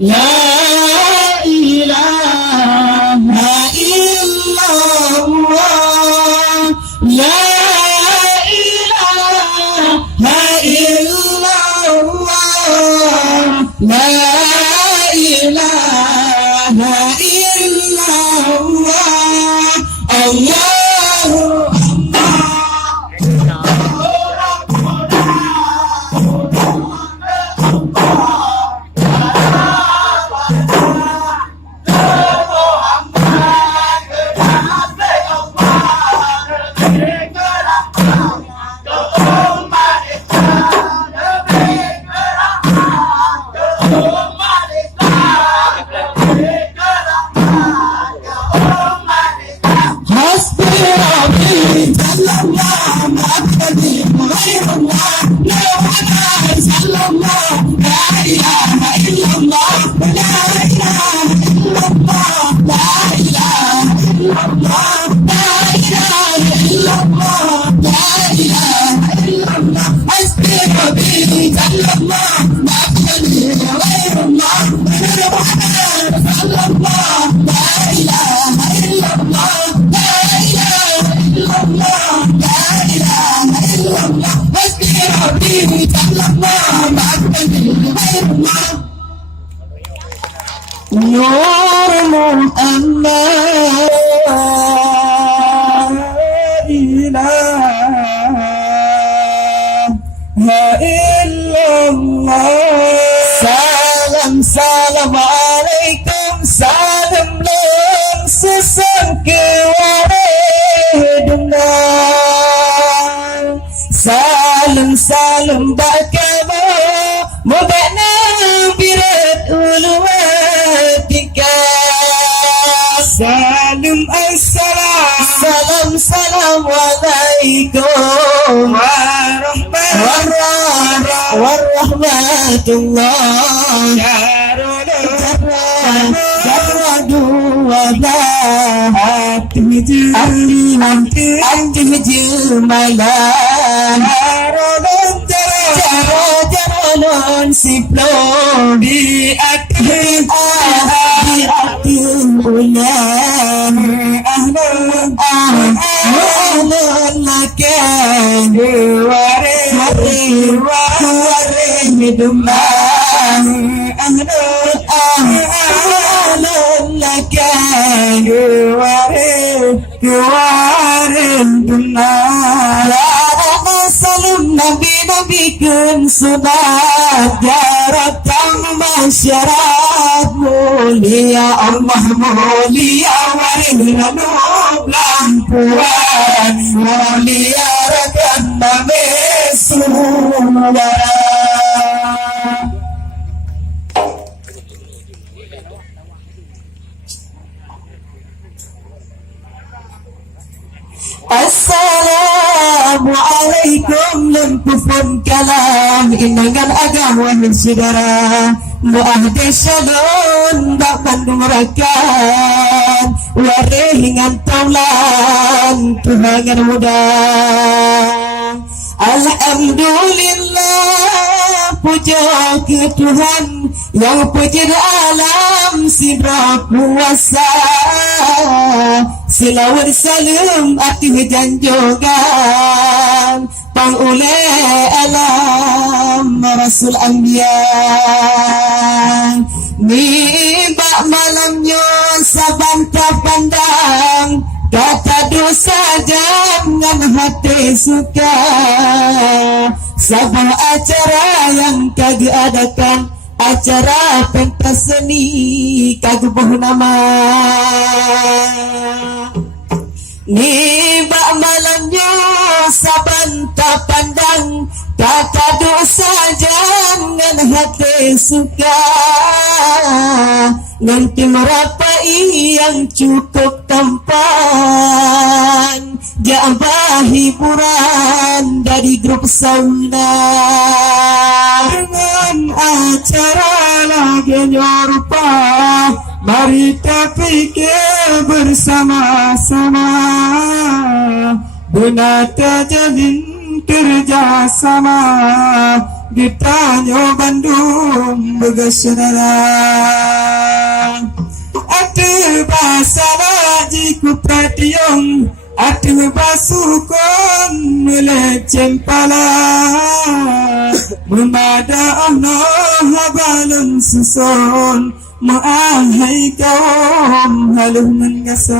La ilaha illallah. La ilaha illallah. La ilaha illallah. Allahu Nur Muhammad. La ilaha illallah. Salam salam alaikum, salam lang sesangka waridungan. Salam salam bakama mubana birat uluwatika. Salam assalam, salam salam alaikum warahmatullah. Jaradu wabah Antih jumalan Jaralon siplon di akhir ulang. Ahlan lakan warin hidumah. Ahlan lakan warin hidumah. Salam Nabi kun sunat jaratang masyarakat mulia. Allah mulia warin lampuan mulia rakan Nabi semua. Assalamualaikum lempufun kalam inangan agama min saudara muahdi shalom dak bandung rakan waringan taulan Tuhan muda. Alhamdulillah puja ke Tuhan yang puja alam sidra kuasa. Selawat salam arti janjogan pangulai alam Rasul Anbiya. Nibak malamnya sabanta pandang kata dosa jangan hati suka. Sabah acara yang kagi adakan acara pentas seni kagubuh nama. Nibak malamnya sabanta pandang kata dosa jangan hati suka. Nanti merapai yang cukup tampan jambah hiburan dari grup sauna. Dengan acara lagi nyorupa mari kita fikir bersama-sama guna terjalin kerjasama Ditanya Bandung begasanara Ate bahasa jiku prationg Ate basukon melek cempala Memada Allah habalun susun Maahai kaum haluh mengasa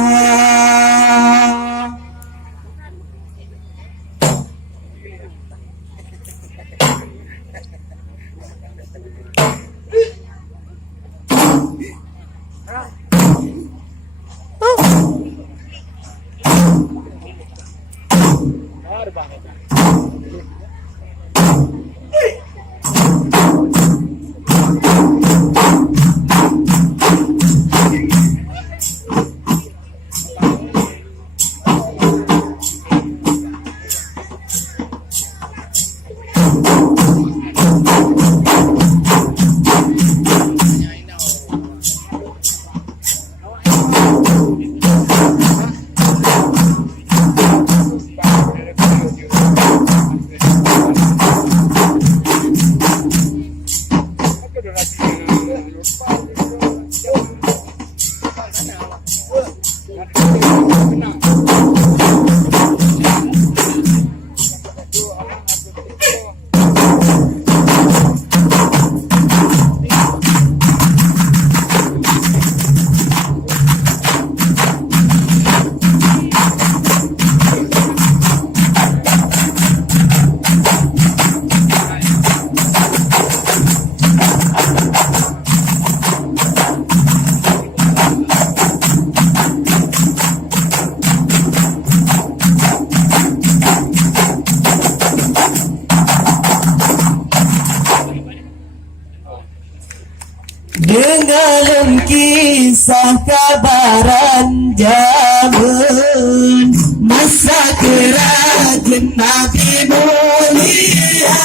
Dengan kisah kabaran zaman masa kerajaan Nabi mulia,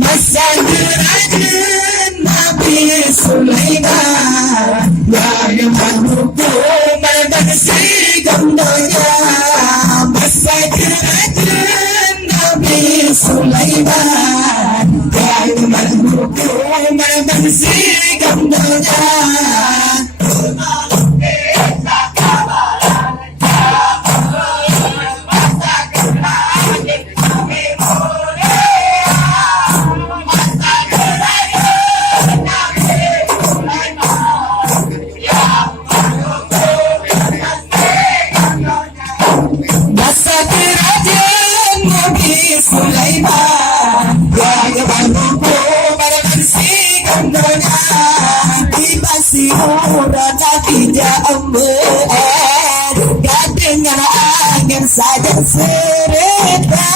masa kerajaan Nabi Sulaiman yang menghukum manusia gambarnya. Masa kerajaan Nabi Sulaiman yang menghukum manusia gambarnya. Masa kerajaan Nabi Sulaiman yang menghukum manusia gambarnya. Dibasi orang Nabi Ja'amel gak dengar angin saja serta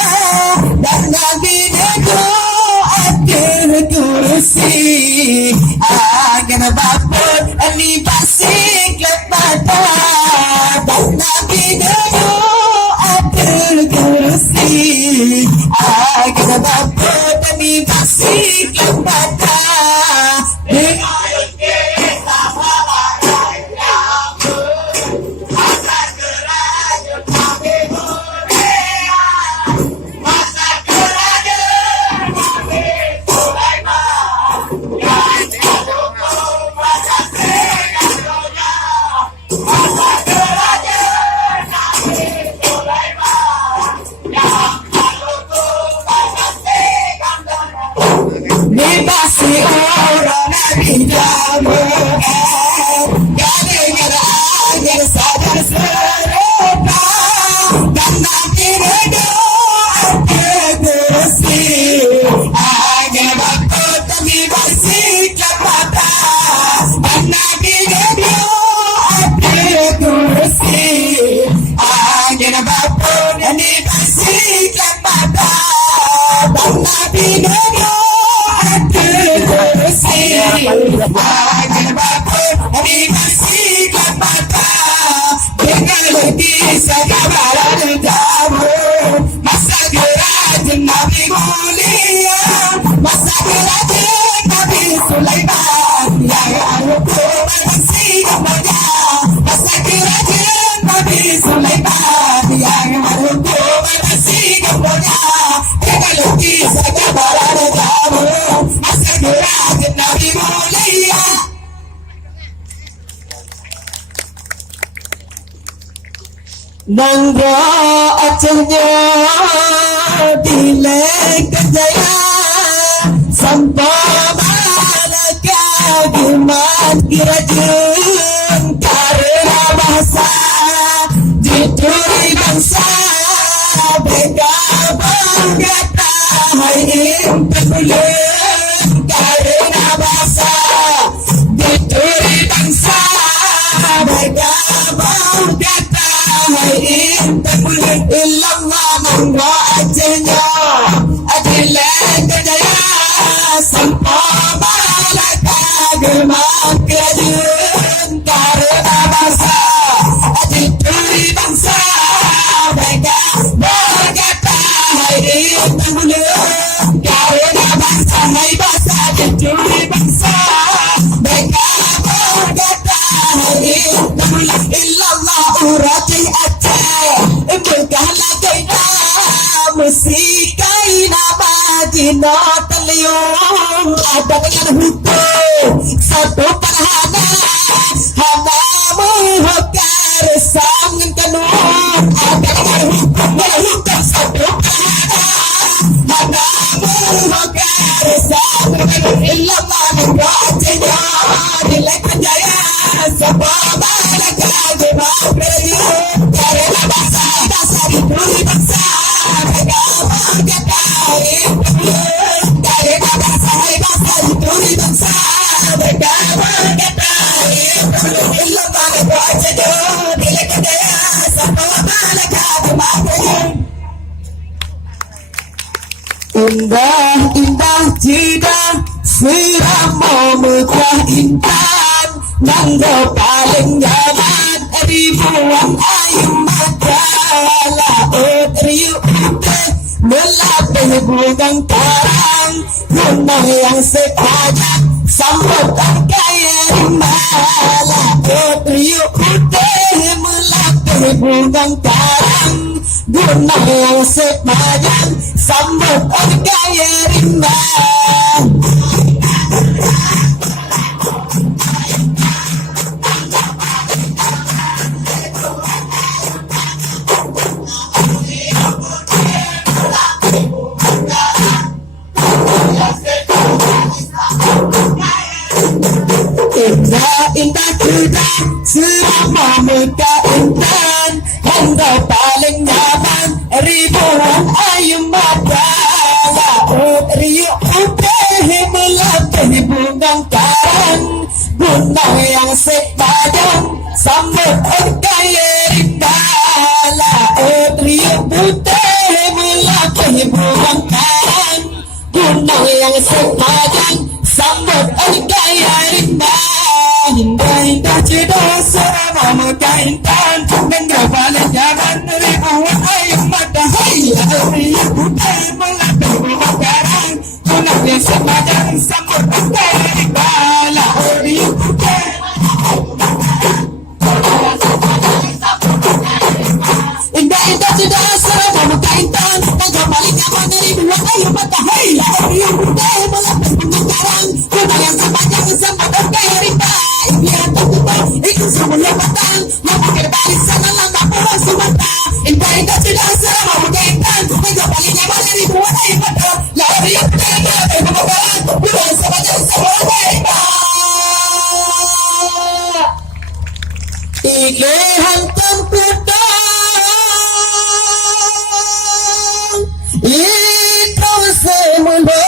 dan Nabi doa kursi angin bapun dibasi kepada dan Nabi doa kursi angin bapun dibasi kepada Dibasi orang Nabi Ja'amel gak dengar angin sadar serupa dan Nabi doa kursi angin bakut dibasi kepada dan Nabi doa kursi angin bakut dibasi kepada dan Nabi doa kursi angin bakut dibasi kepada dengan kisah kabaran zaman masa kerajaan Nabi mulia, masa kerajaan Nabi Sulaiman yang menghukum manusia gambarnya. Masa kerajaan Nabi Sulaiman yang menghukum manusia gambarnya dengan kisah kabaran zaman Nangro Acehnya Dilek Jaya Sampai Malaka Giman Kirajun Karena bahasa Dituri bangsa Bega Banggata Hai Impekulen Karena bahasa Dituri bangsa Bega Banggata Hai Impekulen Illallah Nangro Acehnya Adilan Jaya Sampai Malaka Giman Kirajun Karena bahasa Dituri bangsa Bega Banggata Hai Impekulen Karena bahasa Hai bahasa Dituri bangsa Bega Banggata Hai Impekulen Illallah Urati Aceh Berkahlah gaina Musikaina Madina Teliung Ada dengan hukum Satu perhana Hana muhokar Sangan kanung Ada dengan hukum Satu perhana Hana muhokar Sangan kanung Illallah Nangro Acehnya Dilek Jaya Sampai Malaka Giman Kirajun Karena bahasa Bahasa Dituri bangsa Bega Banggata Hai Impekulen Karena bahasa Hai bahasa Dituri bangsa Bega Banggata Hai Impekulen Illallah Nangro Acehnya Dilek Jaya Sampai Malaka Giman Kirajun Indah indah jidah Siramo megah intan Nanggo paling nyaman Ribuan ayu mata Laut riuk putih Melapih bungang karang Gunung yang sepanjang Sambutan kaya rimba Laut riuk putih Melapih bungang karang Gunung yang sepanjang Sambutan kaya rimba Indah tidak selama muka intan Hingga paling nyaman ribuan ayu mata Laut riuk putih melapih bungang karang Gunung yang sepadan sambut kaya rimba Laut riuk putih melapih bungang karang Gunung yang sepadan sambut kaya rimba Indah-indah cedok serama megah intan Nanggo paling nyaman ribuan ayu mata Hai riuk putih melapih bungang karang Gunung yang sepadan sambut kaya rimba Laut riuk putih Indah-indah cedok serama megah intan Nanggo paling nyaman ribuan ayu mata Hai riuk putih melapih bungang karang Gunung yang sepanjang sambut kaya rimba Biar terkumpul ikut semuanya batang Mau pikir balik sana lama pulang semata Indah-indah tidak selama berkaitan Nanggo paling nyaman ribuan ayu mata Laut riuk putih melapih bungang karang Gunung yang sepanjang sambut kaya rimba Ile hantam kudang Itu semula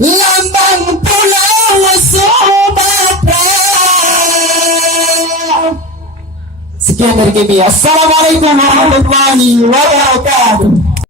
Lambang Pulau Sumatera. Sekian dari kami. Assalamualaikum warahmatullahi wabarakatuh.